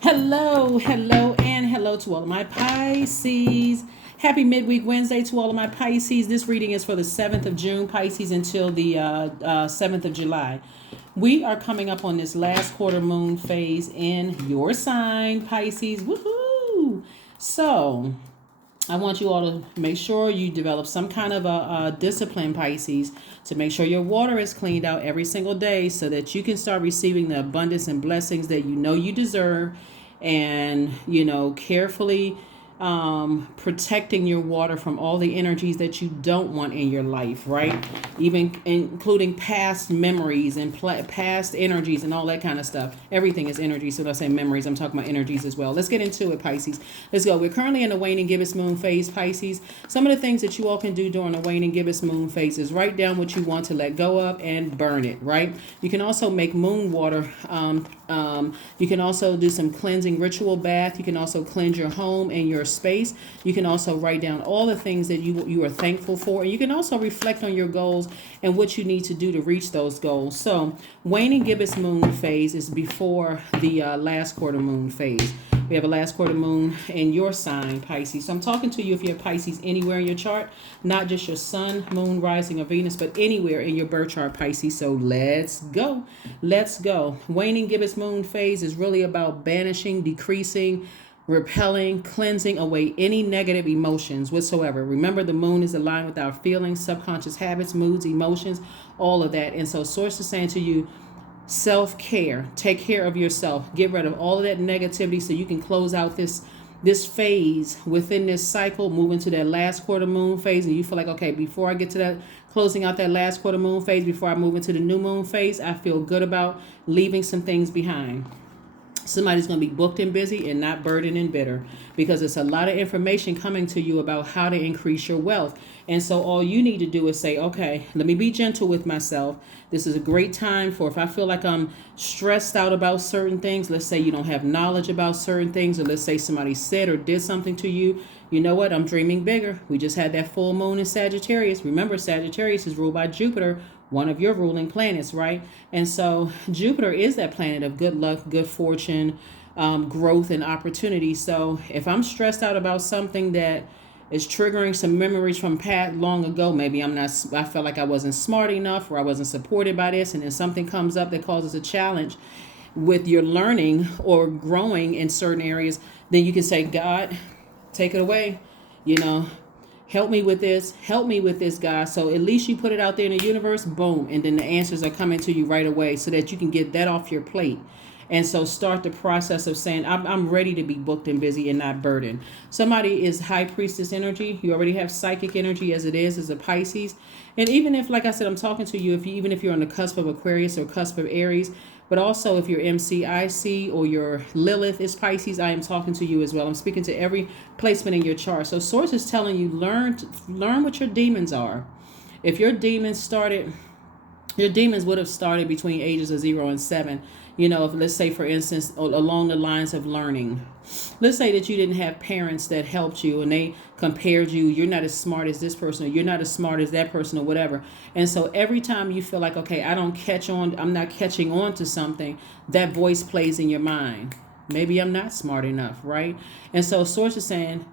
Hello, hello, and hello to all of my Pisces. Happy midweek Wednesday to all of my Pisces. This reading is for the 7th of June, Pisces, until the 7th of July. We are coming up on this last quarter moon phase in your sign, Pisces. Woohoo! So, I want you all to make sure you develop some kind of a discipline, Pisces, to make sure your water is cleaned out every single day so that you can start receiving the abundance and blessings that you know you deserve, and, carefully protecting your water from all the energies that you don't want in your life, right? Even including past memories and past energies and all that kind of stuff. Everything is energy. So when I say memories, I'm talking about energies as well. Let's get into it, Pisces. Let's go. We're currently in the waning gibbous moon phase, Pisces. Some of the things that you all can do during the waning gibbous moon phase is write down what you want to let go of and burn it, right? You can also make moon water. You can also do some cleansing ritual bath. You can also cleanse your home and your space. You can also write down all the things that you are thankful for. And you can also reflect on your goals and what you need to do to reach those goals. So waning gibbous moon phase is before the last quarter moon phase. We have a last quarter moon in your sign, Pisces. So I'm talking to you if you have Pisces anywhere in your chart, not just your sun, moon, rising, or Venus, but anywhere in your birth chart, Pisces. So let's go. Let's go. Waning gibbous moon phase is really about banishing, decreasing, repelling, cleansing away any negative emotions whatsoever. Remember, the moon is aligned with our feelings, subconscious habits, moods, emotions, all of that. And so Source is saying to you, self-care, take care of yourself, get rid of all of that negativity so you can close out this phase within this cycle, move into that last quarter moon phase, and you feel like, okay, before I get to that, closing out that last quarter moon phase, before I move into the new moon phase, I feel good about leaving some things behind. Somebody's going to be booked and busy and not burdened and bitter, because it's a lot of information coming to you about how to increase your wealth. And so all you need to do is say, okay, let me be gentle with myself. This is a great time for, if I feel like I'm stressed out about certain things, let's say you don't have knowledge about certain things, or let's say somebody said or did something to you. You know what? I'm dreaming bigger. We just had that full moon in Sagittarius. Remember, Sagittarius is ruled by Jupiter, one of your ruling planets, right? And so Jupiter is that planet of good luck, good fortune, growth, and opportunity. So if I'm stressed out about something that is triggering some memories from past long ago, maybe I felt like I wasn't smart enough, or I wasn't supported by this, and then something comes up that causes a challenge with your learning or growing in certain areas, then you can say, God, take it away, help me with this, God. So at least you put it out there in the universe, boom, and then the answers are coming to you right away so that you can get that off your plate. And so start the process of saying, I'm ready to be booked and busy and not burdened. Somebody is high priestess energy. You already have psychic energy as it is as a Pisces. And even if, like I said, I'm talking to you, even if you're on the cusp of Aquarius or cusp of Aries, but also if your MCIC or your Lilith is Pisces, I am talking to you as well. I'm speaking to every placement in your chart. So Source is telling you, learn what your demons are. If your demons would have started between ages of 0 and 7. If, let's say, for instance, along the lines of learning, let's say that you didn't have parents that helped you and they compared you, you're not as smart as this person, or you're not as smart as that person, or whatever. And so every time you feel like, okay, I'm not catching on to something, that voice plays in your mind. Maybe I'm not smart enough, right? And so Source is saying,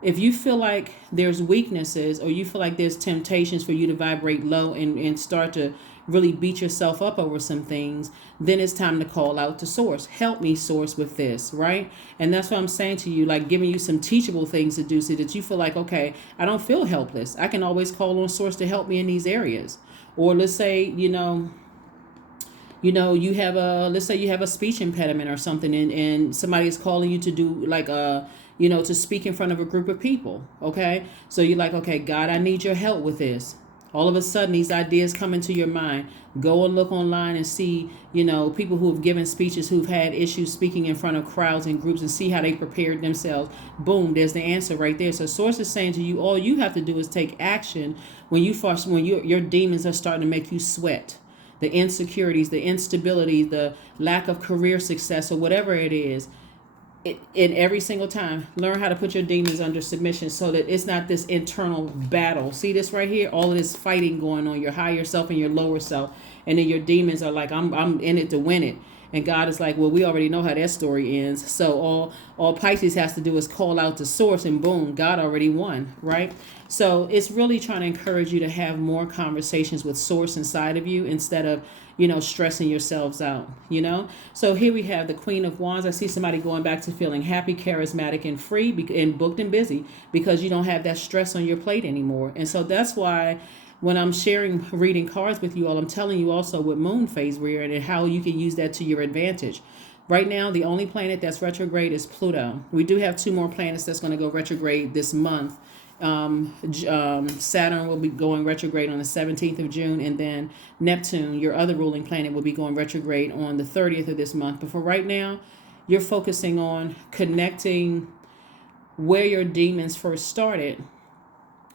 if you feel like there's weaknesses, or you feel like there's temptations for you to vibrate low and start to really beat yourself up over some things, then it's time to call out to Source. Help me, Source, with this, right? And that's what I'm saying to you, like giving you some teachable things to do so that you feel like, okay, I don't feel helpless. I can always call on Source to help me in these areas. Or let's say, you have let's say you have a speech impediment or something, and somebody is calling you to do like to speak in front of a group of people. Okay. So you're like, okay, God, I need your help with this. All of a sudden, these ideas come into your mind. Go and look online and see, people who have given speeches, who've had issues speaking in front of crowds and groups, and see how they prepared themselves. Boom, there's the answer right there. So Source is saying to you, all you have to do is take action when your demons are starting to make you sweat. The insecurities, the instability, the lack of career success, or whatever it is. In every single time, learn how to put your demons under submission so that it's not this internal battle. See this right here? All of this fighting going on, your higher self and your lower self. And then your demons are like, I'm in it to win it. And God is like, well, we already know how that story ends. So all Pisces has to do is call out the source, and boom, God already won, right? So it's really trying to encourage you to have more conversations with source inside of you instead of, stressing yourselves out. So here we have the Queen of Wands. I see somebody going back to feeling happy, charismatic, and free, and booked and busy, because you don't have that stress on your plate anymore. And so that's why when I'm sharing reading cards with you all, I'm telling you also what moon phase we're in and how you can use that to your advantage. Right now, the only planet that's retrograde is Pluto. We do have 2 more planets that's going to go retrograde this month. Saturn will be going retrograde on the 17th of June, and then Neptune, your other ruling planet, will be going retrograde on the 30th of this month. But for right now, you're focusing on connecting where your demons first started,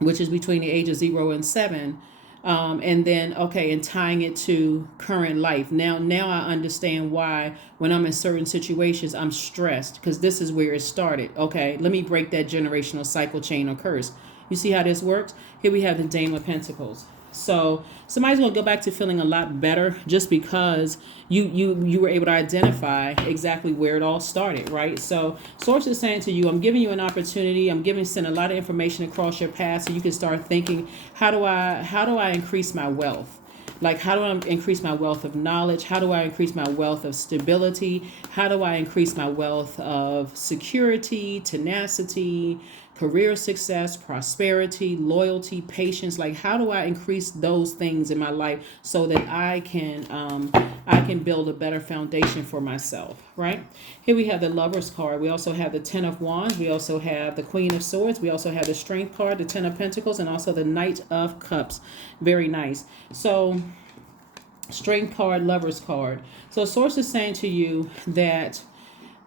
which is between the age of 0 and 7. And then, and tying it to current life. Now I understand why when I'm in certain situations, I'm stressed, because this is where it started. Okay, let me break that generational cycle, chain, or curse. You see how this works? Here we have the Dame of Pentacles. So somebody's going to go back to feeling a lot better just because you were able to identify exactly where it all started, right? So Source is saying to you, I'm giving you an opportunity. Send a lot of information across your path so you can start thinking, how do I increase my wealth? Like, how do I increase my wealth of knowledge? How do I increase my wealth of stability? How do I increase my wealth of security, tenacity, career success, prosperity, loyalty, patience? Like, how do I increase those things in my life so that I can build a better foundation for myself, right? Here we have the Lover's card. We also have the Ten of Wands. We also have the Queen of Swords. We also have the Strength card, the Ten of Pentacles, and also the Knight of Cups. Very nice. So Strength card, Lover's card. So Source is saying to you that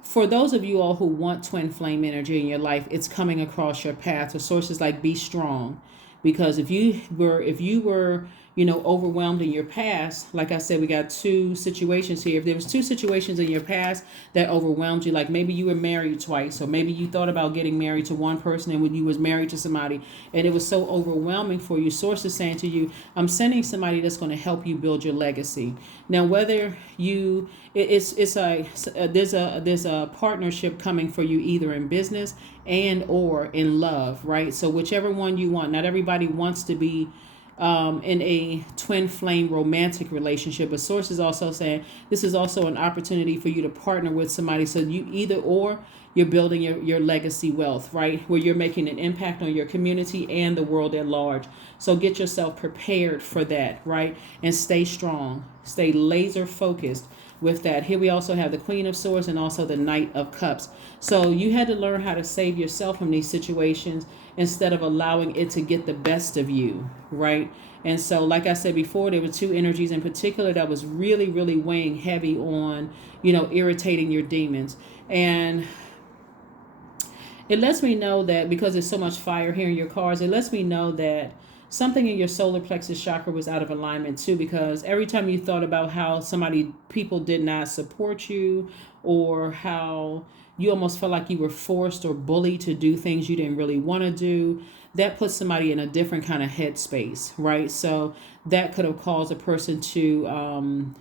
for those of you all who want twin flame energy in your life, it's coming across your path. So Source is like, be strong. Because if you were overwhelmed in your past, like I said, we got 2 situations here. If there was 2 situations in your past that overwhelmed you, like maybe you were married twice, or maybe you thought about getting married to one person, and when you was married to somebody and it was so overwhelming for you, Source is saying to you, I'm sending somebody that's going to help you build your legacy. Now, whether there's a partnership coming for you, either in business and or in love, right? So whichever one you want. Not everybody wants to be in a twin flame romantic relationship, but Source is also saying this is also an opportunity for you to partner with somebody, so you either or you're building your legacy wealth, right, where you're making an impact on your community and the world at large. So get yourself prepared for that, right, and stay strong, stay laser focused with that. Here we also have the Queen of Swords and also the Knight of Cups. So you had to learn how to save yourself from these situations instead of allowing it to get the best of you, right? And so, like I said before, there were 2 energies in particular that was really, really weighing heavy on, irritating your demons. And it lets me know that, because there's so much fire here in your cards, it lets me know that something in your solar plexus chakra was out of alignment too, because every time you thought about how people did not support you, or how you almost felt like you were forced or bullied to do things you didn't really want to do, that puts somebody in a different kind of headspace, right? So that could have caused a person to,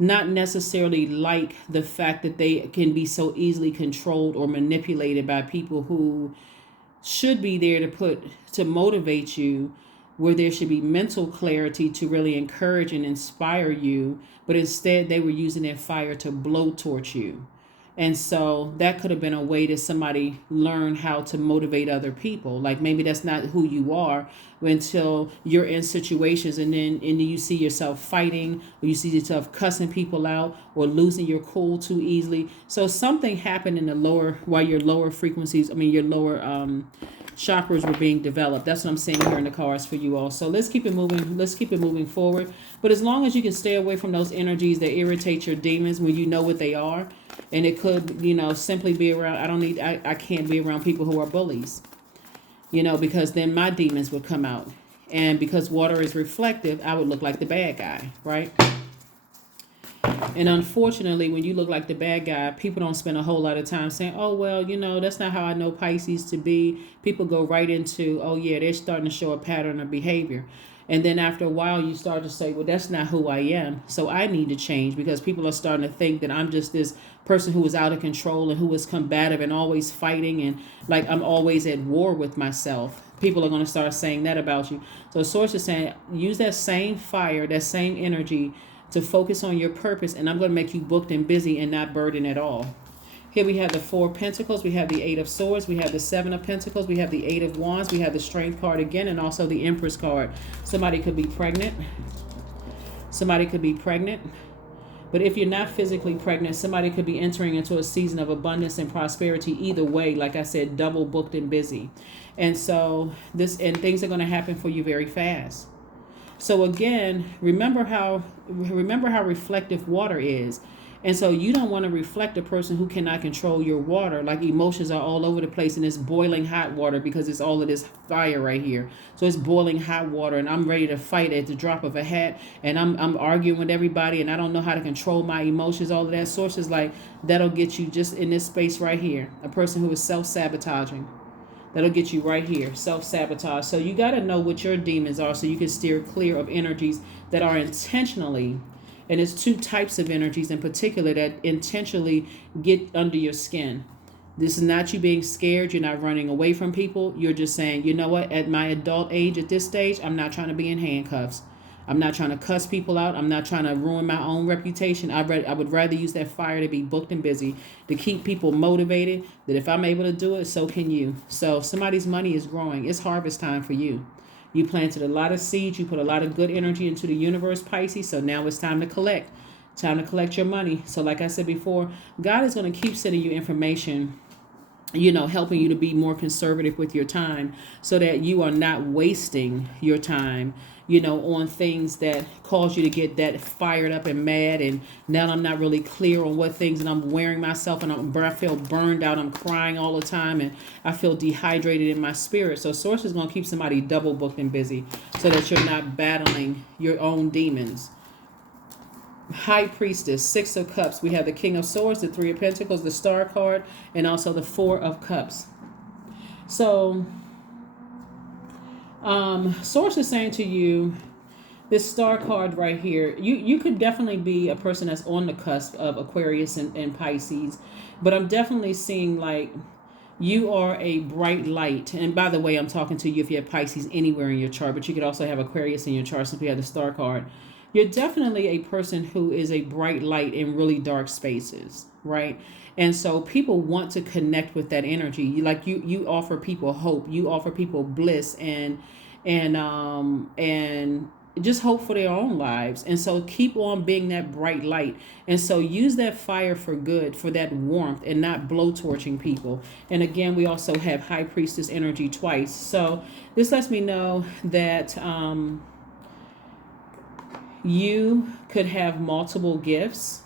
not necessarily like the fact that they can be so easily controlled or manipulated by people who should be there to motivate you, where there should be mental clarity to really encourage and inspire you, but instead they were using their fire to blowtorch you. And so that could have been a way that somebody learned how to motivate other people. Like, maybe that's not who you are until you're in situations and then you see yourself fighting, or you see yourself cussing people out, or losing your cool too easily. So something happened in the while your lower frequencies, your lower chakras were being developed. That's what I'm seeing here in the cards for you all. So let's keep it moving. Let's keep it moving forward. But as long as you can stay away from those energies that irritate your demons, when you know what they are, and it could, simply be around. I can't be around people who are bullies, because then my demons would come out. And because water is reflective, I would look like the bad guy, right? And unfortunately, when you look like the bad guy, people don't spend a whole lot of time saying, oh, well, that's not how I know Pisces to be. People go right into, oh, yeah, they're starting to show a pattern of behavior. And then after a while, you start to say, well, that's not who I am. So I need to change, because people are starting to think that I'm just this person who is out of control and who is combative and always fighting, and like I'm always at war with myself. People are going to start saying that about you. So Source is saying, use that same fire, that same energy to focus on your purpose. And I'm going to make you booked and busy and not burdened at all. Here we have the Four of Pentacles, we have the Eight of Swords, we have the Seven of Pentacles, we have the Eight of Wands, we have the Strength card again, and also the Empress card. Somebody could be pregnant. Somebody could be pregnant. But if you're not physically pregnant, somebody could be entering into a season of abundance and prosperity. Either way, like I said, double booked and busy. And so things are going to happen for you very fast. So again, remember how reflective water is. And so you don't want to reflect a person who cannot control your water. Like emotions are all over the place, and it's boiling hot water because it's all of this fire right here. So it's boiling hot water, and I'm ready to fight at the drop of a hat, and I'm arguing with everybody, and I don't know how to control my emotions. All of that. Sources like that'll get you just in this space right here. A person who is self-sabotaging. That'll get you right here, self-sabotage. So you got to know what your demons are so you can steer clear of energies that are intentionally. And it's two types of energies in particular that intentionally get under your skin. This is not you being scared. You're not running away from people. You're just saying, you know what, at my adult age, at this stage, I'm not trying to be in handcuffs. I'm not trying to cuss people out. I'm not trying to ruin my own reputation. I would rather use that fire to be booked and busy, to keep people motivated, that if I'm able to do it, so can you. So somebody's money is growing. It's harvest time for you. You planted a lot of seeds. You put a lot of good energy into the universe, Pisces. So now it's time to collect. Time to collect your money. So like I said before, God is going to keep sending you information, helping you to be more conservative with your time so that you are not wasting your time, on things that cause you to get that fired up and mad. And now I'm not really clear on what things, and I'm wearing myself, and I feel burned out. I'm crying all the time, and I feel dehydrated in my spirit. So Source is going to keep somebody double booked and busy so that you're not battling your own demons. High Priestess, Six of Cups. We have the King of Swords, the Three of Pentacles, the Star card, and also the Four of Cups. So Source is saying to you, this Star card right here, you could definitely be a person that's on the cusp of Aquarius and Pisces, but I'm definitely seeing like you are a bright light. And by the way, I'm talking to you if you have Pisces anywhere in your chart, but you could also have Aquarius in your chart since we have the Star card. You're definitely a person who is a bright light in really dark spaces, right? And so people want to connect with that energy. You offer people hope. You offer people bliss and just hope for their own lives. And so keep on being that bright light. And so use that fire for good, for that warmth, and not blowtorching people. And again, we also have High Priestess energy twice. So this lets me know that you could have multiple gifts,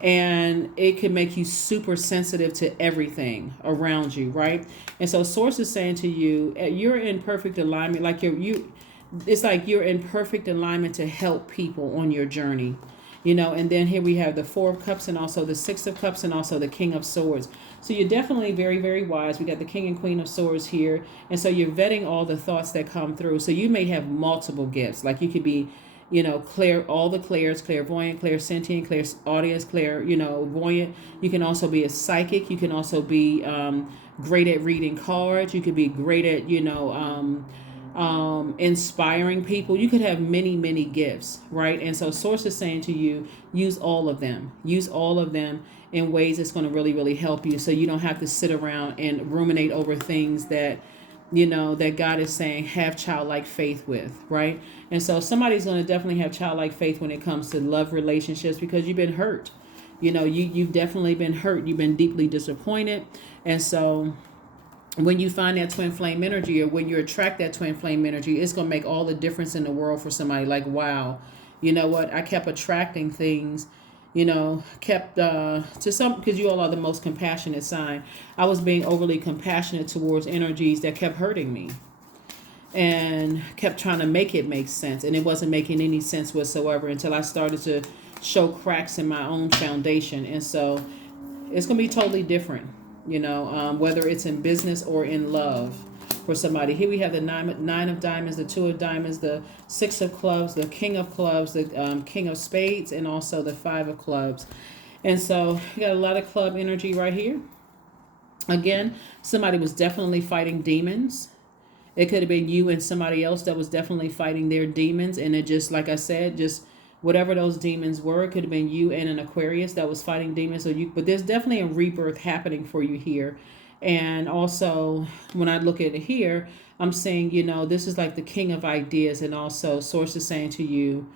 and it can make you super sensitive to everything around you, right? And so Source is saying to you, you're in perfect alignment. Like it's like you're in perfect alignment to help people on your journey, and then here we have the Four of Cups, and also the Six of Cups, and also the King of Swords. So you're definitely very, very wise. We got the King and Queen of Swords here. And so you're vetting all the thoughts that come through. So you may have multiple gifts. Like you could be all the clairs, clairvoyant, clairsentient, clairaudience, voyant. You can also be a psychic. You can also be great at reading cards. You could be great at, inspiring people. You could have many, many gifts, right? And so Source is saying to you, use all of them. Use all of them in ways that's going to really, really help you, so you don't have to sit around and ruminate over things that that God is saying have childlike faith with, right? And so somebody's going to definitely have childlike faith when it comes to love relationships, because you've been hurt. You've definitely been hurt. You've been deeply disappointed. And so when you find that twin flame energy, or when you attract that twin flame energy, it's going to make all the difference in the world for somebody. Like, wow, you know what? I kept attracting things, to some, because you all are the most compassionate sign. I was being overly compassionate towards energies that kept hurting me and kept trying to make it make sense. And it wasn't making any sense whatsoever until I started to show cracks in my own foundation. And so it's going to be totally different, whether it's in business or in love. for somebody. Here we have the nine of diamonds, the 2 of diamonds, the 6 of clubs, the king of clubs, the king of spades, and also the 5 of clubs. And so you got a lot of club energy right here. Again, somebody was definitely fighting demons. It could have been you and somebody else that was definitely fighting their demons. And it just, like I said, just whatever those demons were, it could have been you and an Aquarius that was fighting demons. But there's definitely a rebirth happening for you here. And also, when I look at it here, I'm saying, this is like the king of ideas. And also, source is saying to you,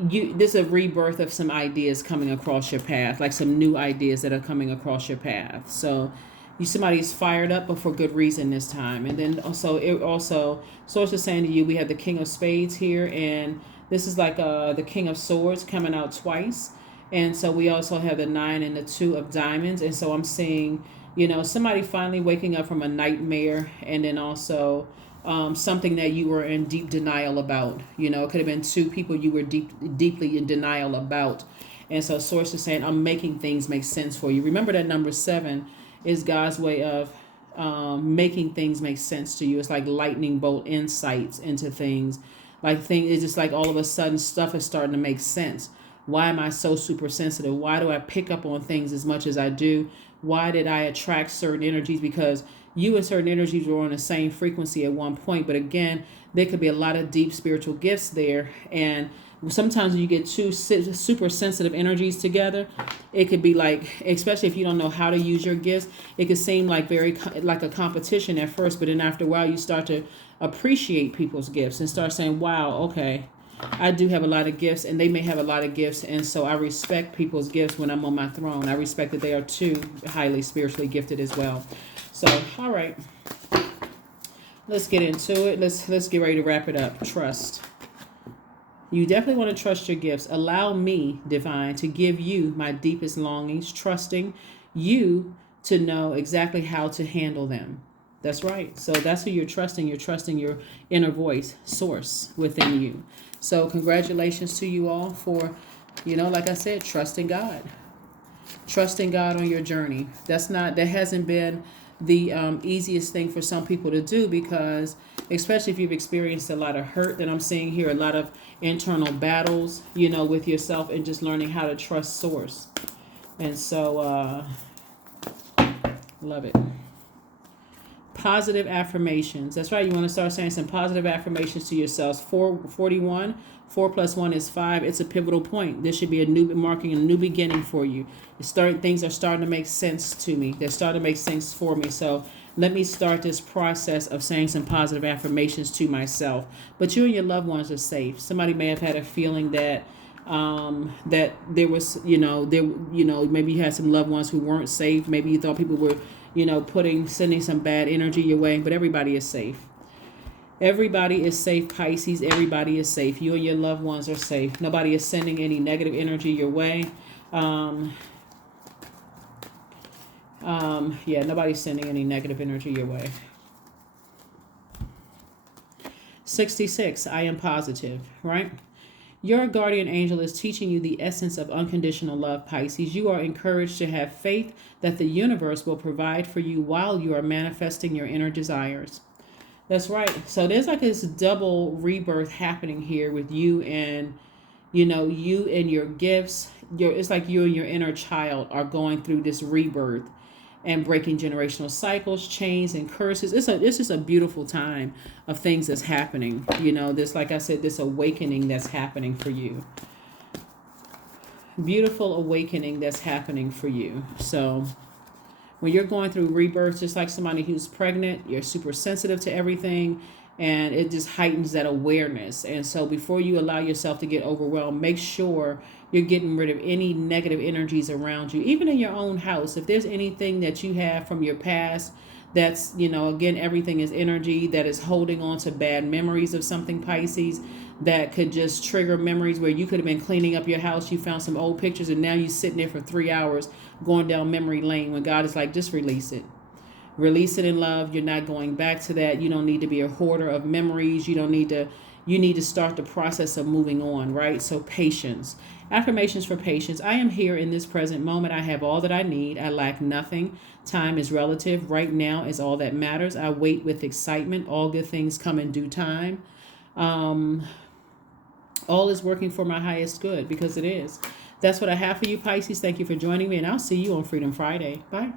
there's a rebirth of some ideas coming across your path, like some new ideas that are coming across your path. So somebody's fired up, but for good reason this time. And then also source is saying to you, we have the king of spades here, and this is like the king of swords coming out twice. And so we also have the 9 and the 2 of diamonds. And so I'm seeing, somebody finally waking up from a nightmare, and then also something that you were in deep denial about. It could have been 2 people you were deeply in denial about. And so source is saying, I'm making things make sense for you. Remember that number 7 is God's way of making things make sense to you. It's like lightning bolt insights into things. It's just like all of a sudden stuff is starting to make sense. Why am I so super sensitive? Why do I pick up on things as much as I do? Why did I attract certain energies? Because you and certain energies were on the same frequency at one point. But again, there could be a lot of deep spiritual gifts there. And sometimes when you get 2 super sensitive energies together, it could be like, especially if you don't know how to use your gifts, it could seem like like a competition at first. But then after a while, you start to appreciate people's gifts and start saying, wow, okay, I do have a lot of gifts, and they may have a lot of gifts. And so I respect people's gifts when I'm on my throne. I respect that they are too highly spiritually gifted as well. So, all right, let's get into it. Let's get ready to wrap it up. Trust. You definitely want to trust your gifts. Allow me, divine, to give you my deepest longings, trusting you to know exactly how to handle them. That's right. So that's who you're trusting. You're trusting your inner voice, source within you. So congratulations to you all for, like I said, trusting God. Trusting God on your journey. That hasn't been the easiest thing for some people to do, because especially if you've experienced a lot of hurt that I'm seeing here, a lot of internal battles, with yourself, and just learning how to trust source. And so, love it. Positive affirmations. That's right. You want to start saying some positive affirmations to yourselves. 441. 4 plus 1 is 5. It's a pivotal point. This should be marking a new beginning for you. Things are starting to make sense to me. They're starting to make sense for me. So let me start this process of saying some positive affirmations to myself. But you and your loved ones are safe. Somebody may have had a feeling that that there was, maybe you had some loved ones who weren't safe. Maybe you thought people were, sending some bad energy your way, but everybody is safe. Everybody is safe, Pisces. Everybody is safe. You and your loved ones are safe. Nobody is sending any negative energy your way. Nobody's sending any negative energy your way. 66, I am positive, right? Your guardian angel is teaching you the essence of unconditional love, Pisces. You are encouraged to have faith that the universe will provide for you while you are manifesting your inner desires. That's right. So there's like this double rebirth happening here with you and, you and your gifts. It's like you and your inner child are going through this rebirth and breaking generational cycles, chains, and curses. It's just a beautiful time of things that's happening. This, like I said, this awakening that's happening for you. Beautiful awakening that's happening for you. So when you're going through rebirth, just like somebody who's pregnant, you're super sensitive to everything, and it just heightens that awareness. And so before you allow yourself to get overwhelmed, make sure you're getting rid of any negative energies around you, even in your own house. If there's anything that you have from your past that's, again, everything is energy that is holding on to bad memories of something, Pisces, that could just trigger memories where you could have been cleaning up your house. You found some old pictures, and now you're sitting there for 3 hours going down memory lane, when God is like, just release it. Release it in love. You're not going back to that. You don't need to be a hoarder of memories. You need to start the process of moving on, right? So patience. Affirmations for patience. I am here in this present moment. I have all that I need. I lack nothing. Time is relative. Right now is all that matters. I wait with excitement. All good things come in due time. All is working for my highest good, because it is. That's what I have for you, Pisces. Thank you for joining me, and I'll see you on Freedom Friday. Bye.